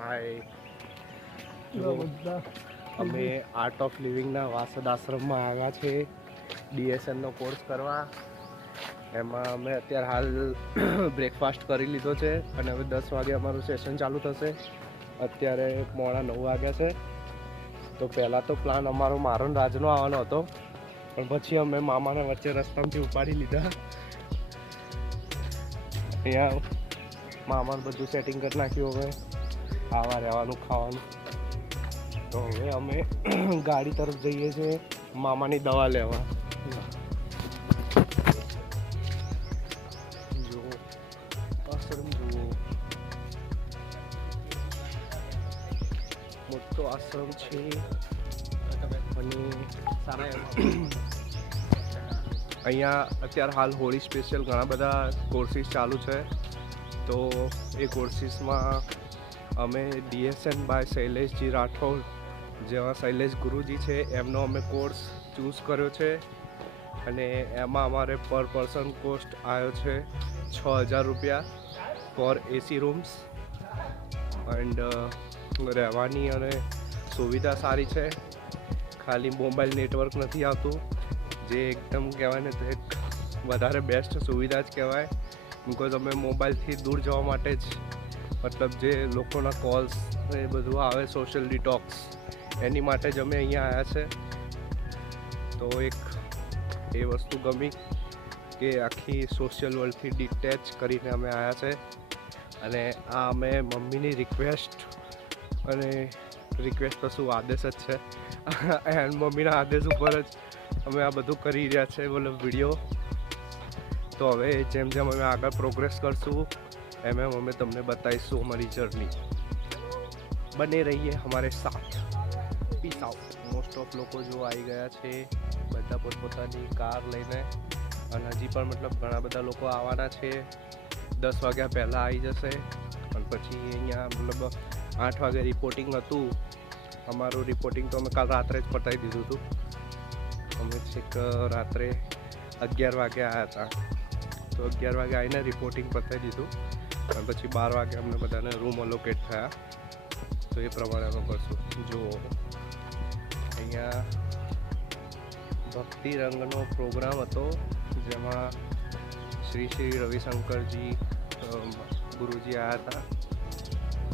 હાય, જો અમે art of લિવિંગના Vasad આશ્રમમાં આવ્યા છે DSNનો કોર્સ કરવા. એમાં અમે અત્યારે હાલ બ્રેકફાસ્ટ કરી લીધો છે અને હવે 10 વાગે અમારું સેશન ચાલુ થશે. અત્યારે મોડા 9 વાગ્યા છે. તો પહેલાં તો પ્લાન મારો ને રાજનો આવવાનો હતો, પણ પછી અમે મામાને વચ્ચે રસ્તામાંથી ઉપાડી લીધા. અહીંયા મામાને બધું સેટિંગ કરી નાખ્યું. હવે આવા રહેવાનું ખાવાનું. તો હવે અમે ગાડી તરફ જઈએ છીએ મામાની દવા લેવા. જો આશ્રમ જુઓ, મોટો આશ્રમ છે અને અહીંયા અત્યારે હાલ હોળી સ્પેશિયલ ઘણા બધા કોર્સીસ ચાલુ છે. તો એ કોર્સીસમાં અમે DSN બાય શૈલેષજી રાઠોડ, જેવા શૈલેષ ગુરુજી છે, એમનો અમે કોર્સ ચૂઝ કર્યો છે. અને એમાં અમારે પર પર્સન કોસ્ટ આવ્યો છે 6000 રૂપિયા ફોર AC રૂમ્સ. એન્ડ રહેવાની અને સુવિધા સારી છે. ખાલી મોબાઈલ નેટવર્ક નથી આવતું, જે એકદમ કહેવાય ને તો એક વધારે બેસ્ટ સુવિધા જ કહેવાય. બિકોઝ અમે મોબાઈલથી દૂર જવા માટે જ, મતલબ જે લોકોના કોલ્સ એ બધું આવે, સોશિયલ ડિટોક્સ, એની માટે જ અમે અહીંયા આવ્યા છે. તો એક એ વસ્તુ ગમી કે આખી સોશિયલ વર્લ્ડથી ડિટેચ કરીને અમે આવ્યા છે. અને આ અમે મમ્મીની રિક્વેસ્ટ તો શું આદેશ જ છે, એન્ડ મમ્મીના આદેશ ઉપર જ અમે આ બધું કરી રહ્યા છે, મતલબ વિડીયો. તો હવે જેમ જેમ અમે આગળ પ્રોગ્રેસ કરશું એમ અમે તમને બતાવીશું અમારી જર્ની. બને રહીએ હમારે સાથ. Piece out. મોસ્ટ ઓફ લોકો જો આવી ગયા છે, બધા પોતપોતાની કાર લઈને, અને હજી પણ મતલબ ઘણા બધા લોકો આવવાના છે. 10 વાગ્યા પહેલાં આવી જશે. અને પછી અહીંયા મતલબ 8 વાગે રિપોર્ટિંગ હતું. અમારું રિપોર્ટિંગ તો અમે કાલ રાત્રે જ પતાવી દીધું હતું. અમે છેક રાત્રે 11 વાગે આવ્યા હતા. તો 11 વાગે આવીને રિપોર્ટિંગ પતાવી દીધું. અને પછી 12 વાગે અમને બધાને રૂમ અલોકેટ થયા. તો એ પ્રમાણે અમે કરશું. જુઓ, અહીંયા ભક્તિ રંગનો પ્રોગ્રામ હતો, જેમાં શ્રી રવિશંકરજી ગુરુજી આવ્યા હતા.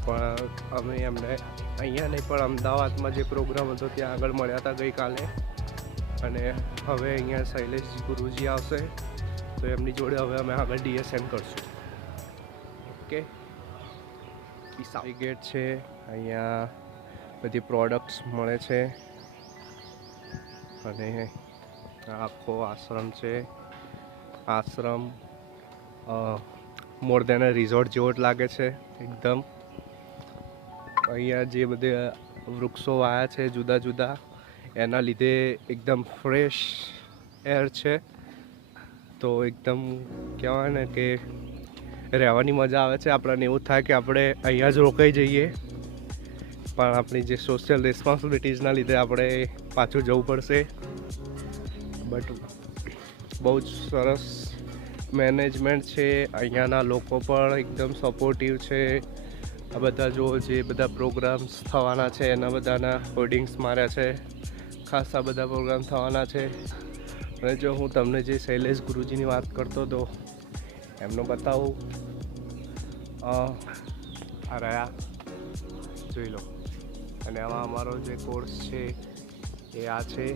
પણ અમે એમને અહીંયા નહીં પણ અમદાવાદમાં જે પ્રોગ્રામ હતો ત્યાં આગળ મળ્યા હતા ગઈકાલે. અને હવે અહીંયા શૈલેષજી ગુરુજી આવશે, તો એમની જોડે હવે અમે આગળ DSN કરશું. ઓકે, ગેટ છે. અહીંયા બધી પ્રોડક્ટ્સ મળે છે. અને આખો આશ્રમ છે. આશ્રમ મોર દેન અ રિઝોર્ટ જેવો જ લાગે છે એકદમ. અહીંયા જે બધે વૃક્ષો વાયા છે જુદા જુદા, એના લીધે એકદમ ફ્રેશ એર છે. તો એકદમ કહેવાય ને કે રહેવાની મજા આવે છે. આપણને એવું થાય કે આપણે અહીંયા જ રોકાઈ જઈએ, પણ આપણી જે સોશિયલ રિસ્પોન્સિબિલિટીઝના લીધે આપણે પાછું જવું પડશે. બટ બહુ જ સરસ મેનેજમેન્ટ છે. અહીંયાના લોકો પણ એકદમ સપોર્ટિવ છે. આ બધા જો જે બધા પ્રોગ્રામ્સ થવાના છે એના બધાના હોર્ડિંગ્સ માર્યા છે. ખાસા બધા પ્રોગ્રામ થવાના છે. અને જો હું તમને જે શૈલેષ ગુરુજીની વાત કરતો હતો એમનો બતાવું, આ રહ્યા જોઈ લો. અને આમાં અમારો જે કોર્સ છે એ આ છે,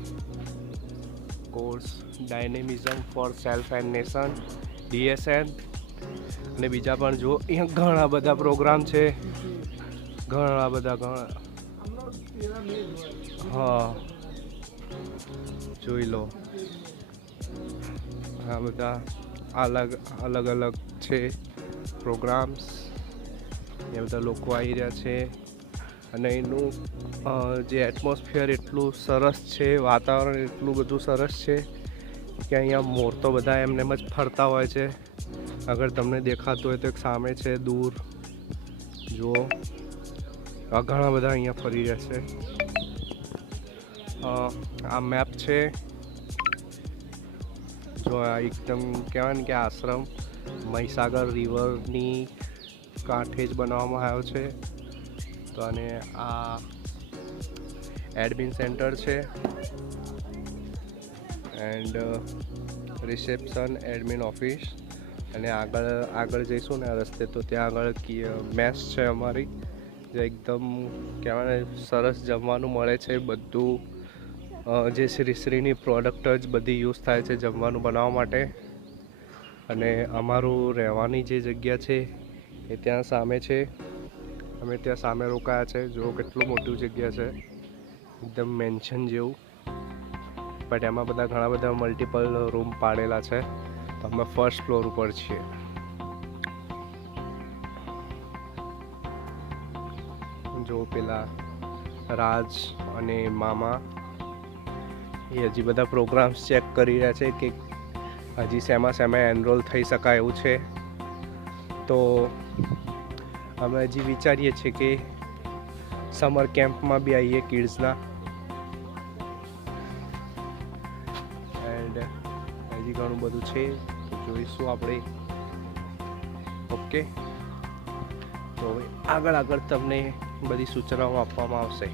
course dynamism for self and nation, DSN. અને બીજા પણ જો અહીંયા ઘણા બધા પ્રોગ્રામ છે, ઘણા બધા. હા, જોઈ લો. આ બધા અલગ અલગ છે પ્રોગ્રામ્સ. એ બધા લોકો આવી રહ્યા છે. અને એનું જે એટમોસ્ફિયર એટલું સરસ છે, વાતાવરણ એટલું બધું સરસ છે કે અહીંયા મોર તો બધા એમને જ ફરતા હોય છે. અગર તમને દેખાતું હોય તો એક સામે છે દૂર, જુઓ. આ ઘણા બધા અહીંયા ફરી રહ્યા છે. આ મેપ છે. જો આ એકદમ કહેવાય ને કે આશ્રમ મહીસાગર રિવરની કાંઠે જ બનાવવામાં આવ્યો છે. તો અને આ એડમિન સેન્ટર છે એન્ડ રિસેપ્શન, એડમિન ઓફિસ, અને આગળ જઈશું ને આ રસ્તે તો ત્યાં આગળ મેસ છે અમારી, જે એકદમ કહેવાય સરસ જમવાનું મળે છે. બધું જે શ્રીની પ્રોડક્ટ જ બધી યુઝ થાય છે જમવાનું બનાવવા માટે. અને અમારું રહેવાની જે જગ્યા છે એ ત્યાં સામે છે. અમે ત્યાં સામે રોકાયા છે. જો કેટલું મોટું જગ્યા છે, એકદમ મેન્શન જેવું, બટ એમાં ઘણા બધા મલ્ટિપલ રૂમ પાડેલા છે. તો અમે ફર્સ્ટ ફ્લોર ઉપર છીએ. જો પેલા રાજ અને મામા એ હજી બધા પ્રોગ્રામ્સ ચેક કરી રહ્યા છે કે હજી શેમાં એનરોલ થઈ શકાય એવું છે. તો અમે હજી વિચારીએ છીએ કે સમર કેમ્પમાં બી આવીએ કિડ્સના. એન્ડ હજી ઘણું બધું છે તો જોઈશું આપણે. ઓકે, તો આગળ તમને બધી સૂચનાઓ આપવામાં આવશે.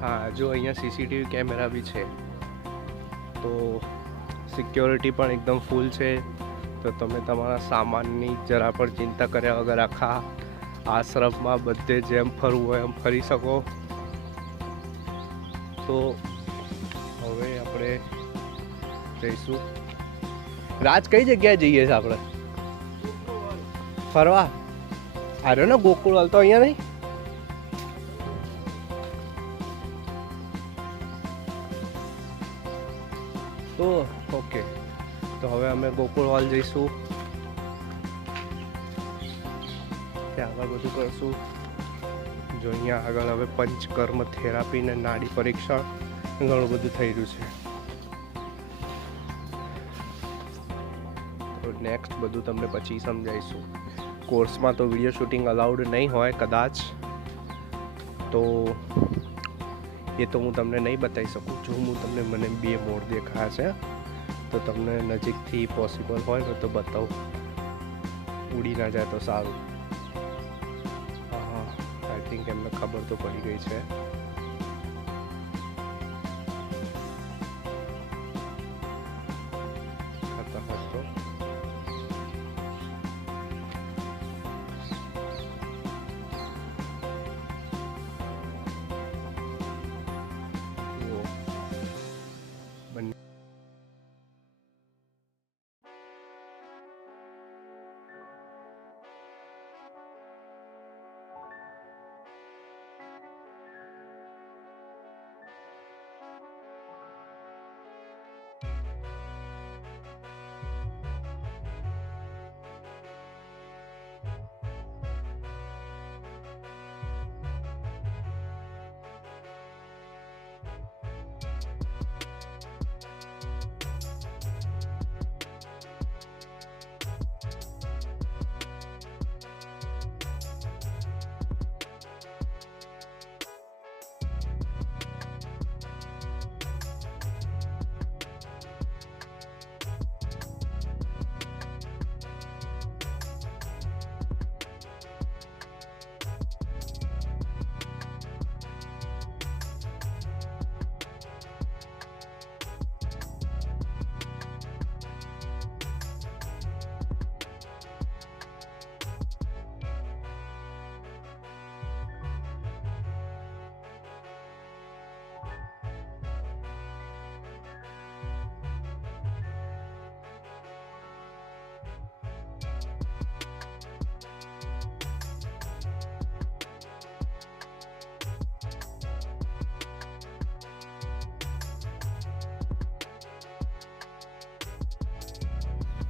હા, જો અહીંયા સીસીટીવી કેમેરા બી છે, તો સિક્યોરિટી પણ એકદમ ફૂલ છે. તો તમે તમારા સામાનની જરા પણ ચિંતા કર્યા વગર આખા આશ્રમમાં બધે જેમ ફરવું હોય એમ ફરી શકો. તો હવે આપણે જઈશું. રાજ, કઈ જગ્યાએ જઈએ છીએ આપણે ફરવા? અરે ને ગોકુળવાલ તો અહીંયા નહીં. તો ઓકે, તો હવે અમે ગોકુળવાલ જઈશું. ત્યાં આગળ બધું કરશું. જો અહીંયા આગળ હવે પંચકર્મ થેરાપી ને નાડી પરીક્ષણ ઘણું બધું થઈ રહ્યું છે. તો નેક્સ્ટ બધું તમને પછી સમજાવીશું. કોર્સમાં તો વિડીયો શૂટિંગ અલાઉડ નહીં હોય કદાચ, તો એ તો હું તમને નહીં બતાવી શકું. જો હું તમને મને 2 મોડ દેખાયા છે, તો તમને નજીકથી પોસિબલ હોય ને તો બતાવું. ઉડી ના જાય તો સારું. હા, આઈ થિંક એમને ખબર તો પડી ગઈ છે.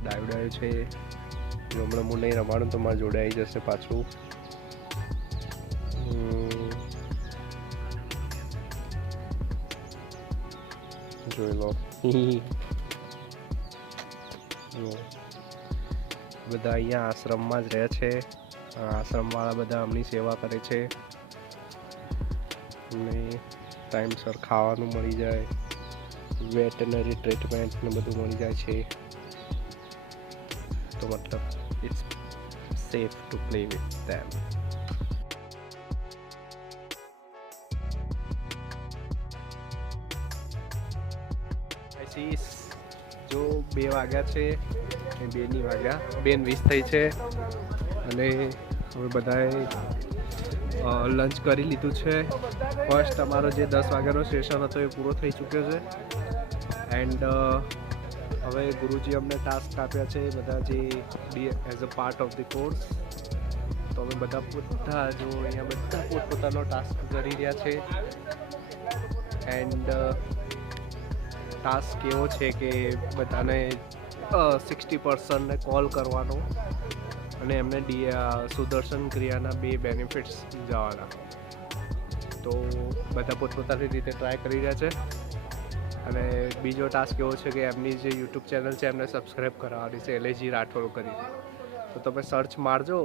ડાયોડ છે. જો હમણાં હું નહીં રમાડું તો મારા જોડે આવી જશે પાછું. જોઈ લો. બધા અહીંયા આશ્રમમાં જ રહે છે. આશ્રમવાળા બધા અમની સેવા કરે છે. ને ટાઈમસર ખાવાનું મળી જાય, વેટનરી ટ્રીટમેન્ટ ને બધું મળી જાય છે. તો મતલબ, it's safe to play with them. આશીષ જો 2 વાગ્યા છે, 2 વાગ્યા 2:20 થઈ છે અને હવે બધાએ લંચ કરી લીધું છે. ફર્સ્ટ અમારો જે 10 વાગ્યાનો સેશન હતો એ પૂરો થઈ ચૂક્યો છે એન્ડ હવે ગુરુજી અમને ટાસ્ક આપ્યા છે બધા જે as a part of the course. તો અમે બધા જો અહીંયા બધા પોતપોતાનો ટાસ્ક કરી રહ્યા છે એન્ડ ટાસ્ક એવો છે કે બધાને 60% કોલ કરવાનો અને એમને સુદર્શન ક્રિયાના 2 બેનિફિટ્સ જવાના. તો બધા પોતપોતાની રીતે ટ્રાય કરી રહ્યા છે અને બીજો ટાસ્ક એવો છે કે એમની જે યુટ્યુબ ચેનલ છે એમને સબસ્ક્રાઈબ કરાવવાની છે, એલેજી રાઠોડ કરી. તો તમે સર્ચ મારજો,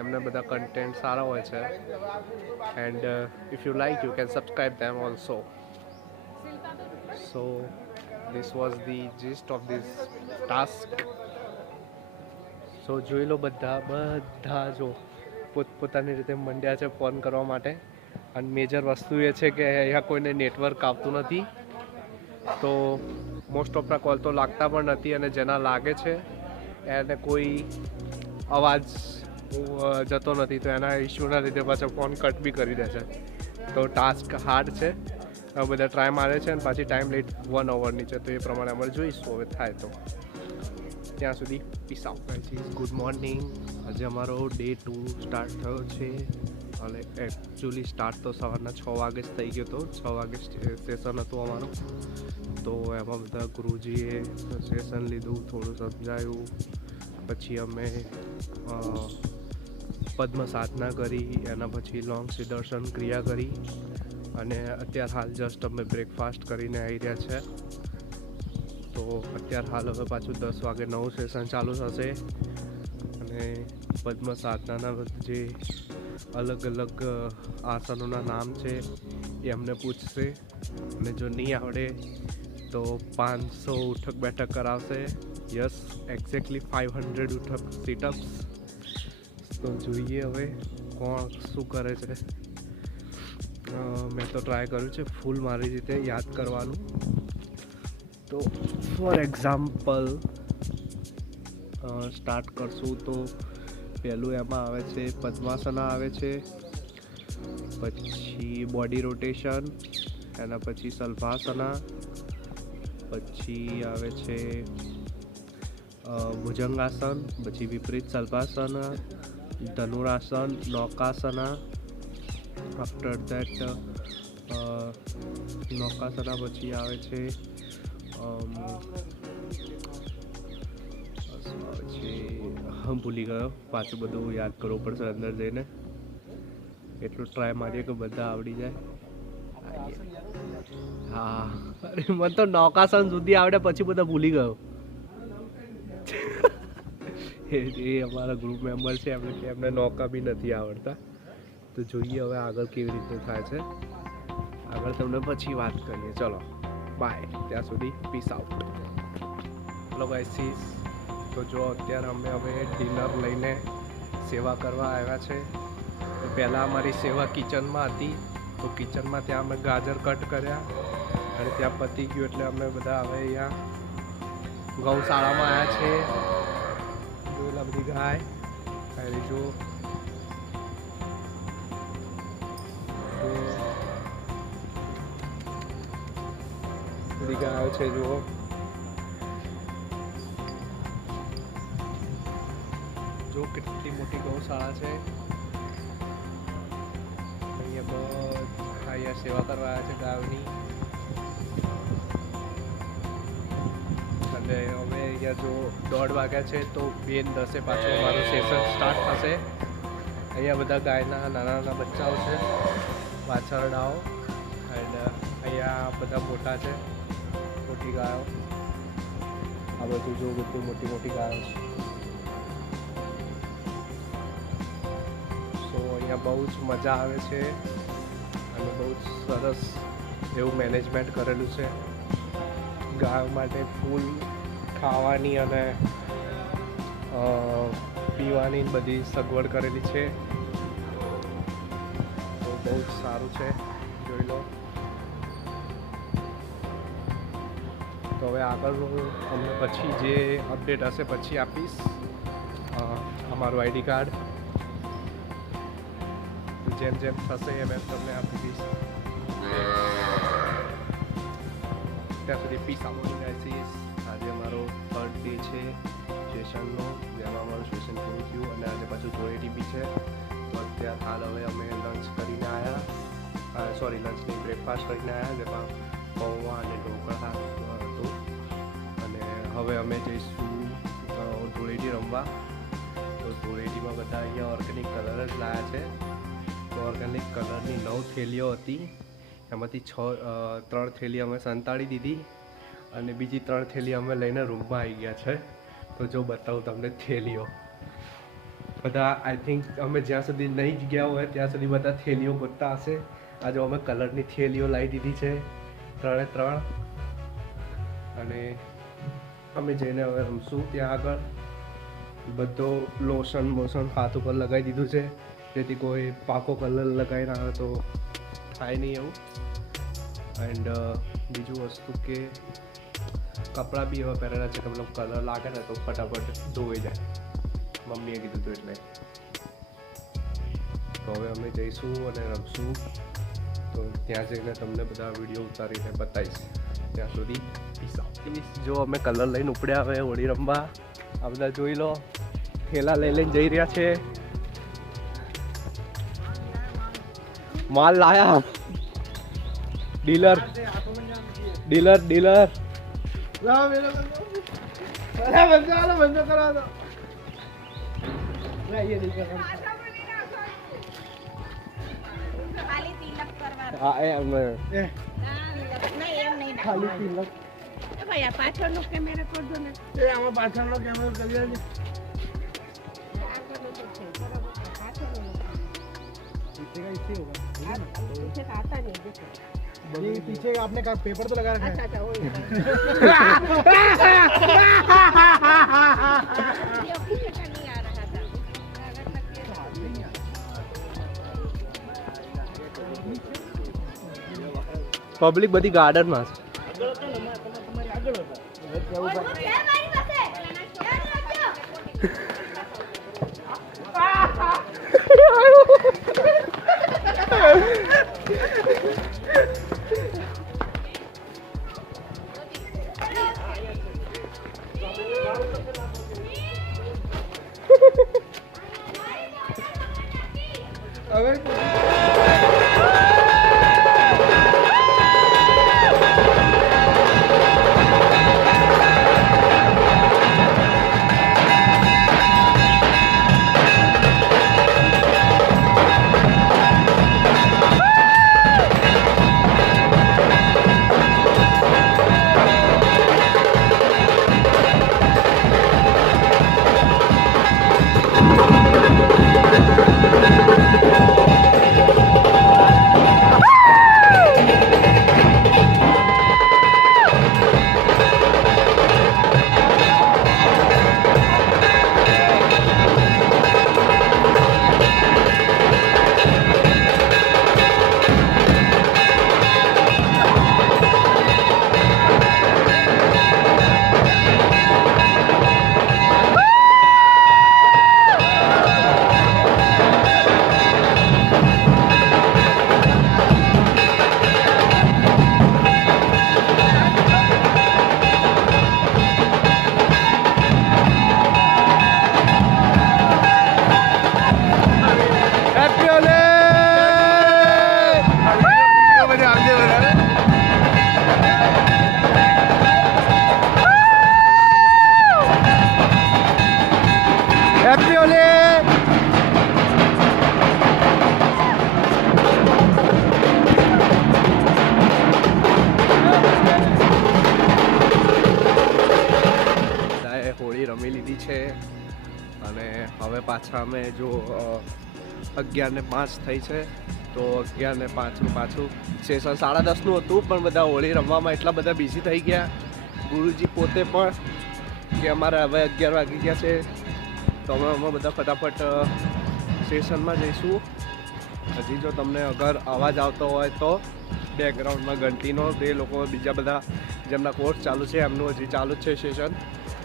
એમને બધા કન્ટેન્ટ સારા હોય છે and if you like you can subscribe them also. So this was the gist of this task. So જોઈ લો બધા જો પોતપોતાની રીતે મંડ્યા છે ફોન કરવા માટે. અને મેજર વસ્તુ એ છે કે અહીંયા કોઈને નેટવર્ક આવતું નથી, તો મોસ્ટ ઓફના કોલ તો લાગતા પણ નથી અને જેના લાગે છે એને કોઈ અવાજ જતો નથી, તો એના ઇસ્યુના લીધે પાછો ફોન કટ બી કરી દે છે. તો ટાસ્ક હાર્ડ છે. હવે બધા ટ્રાય મારે છે અને પાછી ટાઈમ લેટ 1 અવરની છે, તો એ પ્રમાણે અમારે જોઈશું હવે થાય તો. ત્યાં સુધી પીસ આઉટ. Good morning. આજે અમારો ડે 2 સ્ટાર્ટ થયો છે અને એકચ્યુઅલી સ્ટાર્ટ તો સવારના 6 વાગે જ થઈ ગયો હતો. 6 વાગે સેશન હતું અમારું. તો એમાં બધા ગુરુજીએ સેશન લીધું, થોડું સમજાયું, પછી અમે પદ્મ સાધના કરી, એના પછી લોંગ સુદર્શન ક્રિયા કરી અને અત્યારે હાલ જસ્ટ અમે બ્રેકફાસ્ટ કરીને આવી રહ્યા છે. તો અત્યારે હાલ હવે પાછું 10 વાગે નવું સેશન ચાલુ થશે અને પદ્મ સાધનાના જે અલગ અલગ આસનોના નામ છે એ અમને પૂછશે અને જો નહીં આવડે તો 500 ઉઠક બેઠક કરાવશે. Yes, exactly 500 ઉઠક સીટઅપ્સ. તો જોઈએ હવે કોણ શું કરે છે. મેં તો ટ્રાય કર્યું છે ફૂલ મારી રીતે યાદ કરવાનું. તો ફોર એક્ઝામ્પલ સ્ટાર્ટ કરશું તો પહેલું એમાં આવે છે પદ્માસના આવે છે, પછી બોડી રોટેશન, એના પછી સલ્ભાસના, પછી આવે છે ભુજંગાસન, પછી વિપરીત સલ્ભાસન, ધનુરાસન, નૌકાસના. આફ્ટર દેટ નૌકાસના પછી આવે છે ભૂલી ગયો, પાછું બધું યાદ કરવું પડશે અંદર જઈને. એટલું ટ્રાય મારીએ કે બધા આવડી જાય. હા, અરે મને તો નૌકાસન સુધી આવડે, પછી બધા ભૂલી ગયો. એ અમારા ગ્રુપ મેમ્બર છે, એમને નૌકા બી નથી આવડતા. તો જોઈએ હવે આગળ કેવી રીતે થાય છે. આગળ તમને પછી વાત કરીએ. ચલો બાય, ત્યાં સુધી પીસ આઉટ. ચલો ગાઈસ, તો જો અત્યારે અમે હવે ડિનર લઈને સેવા કરવા આવ્યા છે. તો પહેલાં અમારી સેવા કિચનમાં હતી, તો કિચનમાં ત્યાં અમે ગાજર કટ કર્યા અને ત્યાં પતી ગયું એટલે અમે બધા હવે અહીંયા ગૌશાળામાં આવ્યા છે. જોયેલા બધી ગાય ખાઈ જો બધી ગાયો છે. જુઓ જો કેટલી મોટી ગૌશાળા છે. અહીંયા સેવા કરવા આવ્યા છે ગાયોની. અને હવે અહીંયા જો 1:30 વાગ્યા છે, તો 2:10 પાછું અમારું સેશન સ્ટાર્ટ થશે. અહીંયા બધા ગાયના નાના નાના બચ્ચાઓ છે, વાછરડાઓ, એન્ડ અહીંયા બધા મોટા છે, મોટી ગાયો. આ બધું જો બધું મોટી મોટી ગાયો છે. સો અહીંયા બહુ જ મજા આવે છે અને બહુ જ સરસ એવું મેનેજમેન્ટ કરેલું છે. ગાયો માટે ફૂલ ખાવાની અને પીવાની બધી સગવડ કરેલી છે. તો બહુ જ સારું છે, જોઈ લો. તો હવે આગળનું તમને પછી જે અપડેટ હશે પછી આપીશ. અમારું આઈડી કાર્ડ જેમ જેમ થશે એમ એમ તમને આપી દઈશ. ત્યાં સુધી પીસ આવવાની ગાઈસ. આજે અમારો 3rd ડે છે સેશનનો, જેમાં અમારું સેશન પૂરું થયું અને આજે પાછું ધોળેટી બી છે. તો અત્યારે હાલ હવે અમે લંચ કરીને આવ્યા, લંચની બ્રેકફાસ્ટ કરીને આવ્યા, જેમાં પૌવા અને ઢોકળા હતું. અને હવે અમે જઈશું ધૂળેટી રમવા. તો ધૂળેટીમાં બધા અહીંયા ઓર્ગેનિક કલર જ લાવ્યા છે. તો ઓર્ગેનિક કલરની 9 થેલીઓ હતી, એમાંથી 3 થેલી અમે સંતાડી દીધી અને બીજી 3 થેલી અમે લઈને રૂમમાં આવી ગયા છે. તો જો બતાવું તમને થેલીઓ, બધા આઈ થિંક અમે જ્યાં સુધી નહીં ગયા હોય ત્યાં સુધી બધા થેલીઓ ગોતતા હશે. આ જો અમે કલરની થેલીઓ લાવી દીધી છે 3 અને અમે જઈને હવે રમશું. ત્યાં આગળ બધો લોશન હાથ ઉપર લગાવી દીધું છે, જેથી કોઈ પાકો કલર લગાવીને આવે તો થાય નહીં એવું. એન્ડ બીજું વસ્તુ કે કપડાં બી એવા પહેરેલા છે કે મતલબ કલર લાગે ને તો ફટાફટ ધોવાઈ જાય, મમ્મીએ કીધું હતું એટલે. તો હવે અમે જઈશું અને રમશું. તો ત્યાં જઈને તમને બધા વિડીયો ઉતારીને બતાવીશ. ત્યાં સુધી પીસ આઉટ. જો અમે કલર લઈને ઉપડ્યા હવે હોળી રમવા. આ બધા જોઈ લો, થેલા લઈને જઈ રહ્યા છે. માલ લાયા, ડીલર બંધ કરા દો. પાછળનો કેમેરો કરજો ને, આમાં પાછળનો કેમેરો કરી દે. ये पीछे आपने का पेपर तो लगा रखा है. अच्छा પબ્લિક બધી ગાર્ડનમાં છે. રમી લીધી છે અને હવે પાછા અમે જો 11:05 થઈ છે તો 11:05 પાછું સેશન 10:30નું હતું, પણ બધા હોળી રમવામાં એટલા બધા બિઝી થઈ ગયા. ગુરુજી પોતે પણ કે અમારે હવે 11 વાગી ગયા છે તો અમે બધા ફટાફટ સેશનમાં જઈશું. હજી જો તમને અગર અવાજ આવતો હોય તો બેકગ્રાઉન્ડમાં ઘંટીનો તે લોકો બીજા બધા જેમના કોર્સ ચાલુ છે એમનું હજી ચાલુ જ છે સેશન,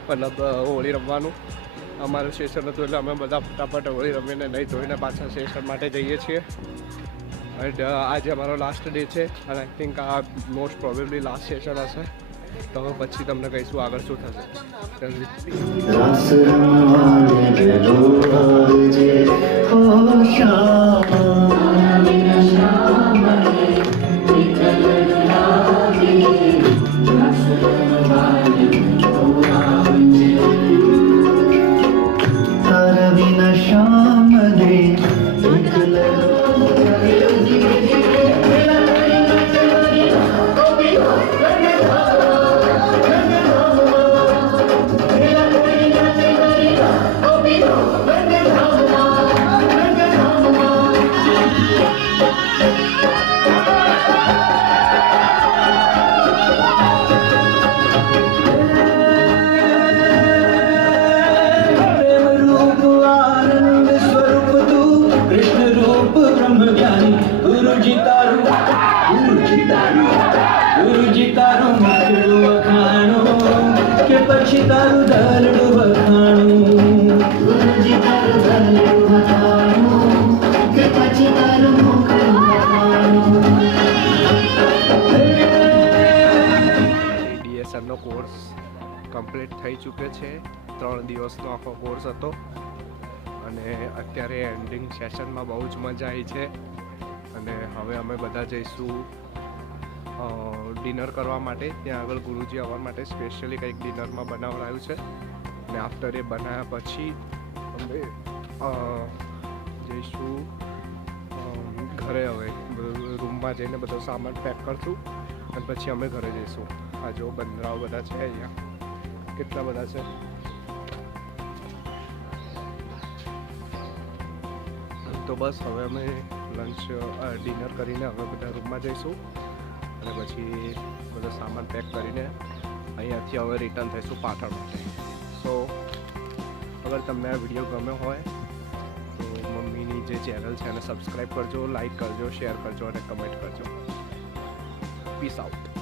મતલબ હોળી રમવાનું. અમારું સેશન હતું એટલે અમે બધા ફટાફટ હોળી રમીને નહીં ધોઈને પાછા સેશન માટે જઈએ છીએ. એન્ડ આજે અમારો લાસ્ટ ડે છે અને આઈ થિંક આ મોસ્ટ પ્રોબેબલી લાસ્ટ સેશન હશે. તો હવે પછી તમને કહીશું આગળ શું થશે. ડીએસઆરનો કોર્સ કમ્પ્લીટ થઈ ચૂક્યો છે. 3 દિવસનો આખો કોર્સ હતો અને અત્યારે એન્ડિંગ સેશનમાં બહુ જ મજા આવી છે. અને હવે અમે બધા જઈશું ડિનર કરવા માટે. ત્યાં આગળ ગુરુજી આવવા માટે સ્પેશિયલી કંઈક ડિનરમાં બનાવડાયું છે અને આફ્ટર એ બનાવ્યા પછી અમે જઈશું ઘરે. હવે રૂમમાં જઈને બધો સામાન પેક કરશું અને પછી અમે ઘરે જઈશું. આ જો બંદરાઓ બધા છે અહીંયા, કેટલા બધા છે. તો બસ હવે અમે લંચ ડિનર કરીને હવે બધા રૂમમાં જઈશું અને પછી બધો સામાન પેક કરીને અહીંયાથી હવે રિટર્ન થઈશું પાટણ માટે. સો અગર તમને આ વિડીયો ગમ્યો હોય તો મમ્મીની જે ચેનલ છે એને સબસ્ક્રાઈબ કરજો, લાઈક કરજો, શેર કરજો અને કમેન્ટ કરજો. Peace out.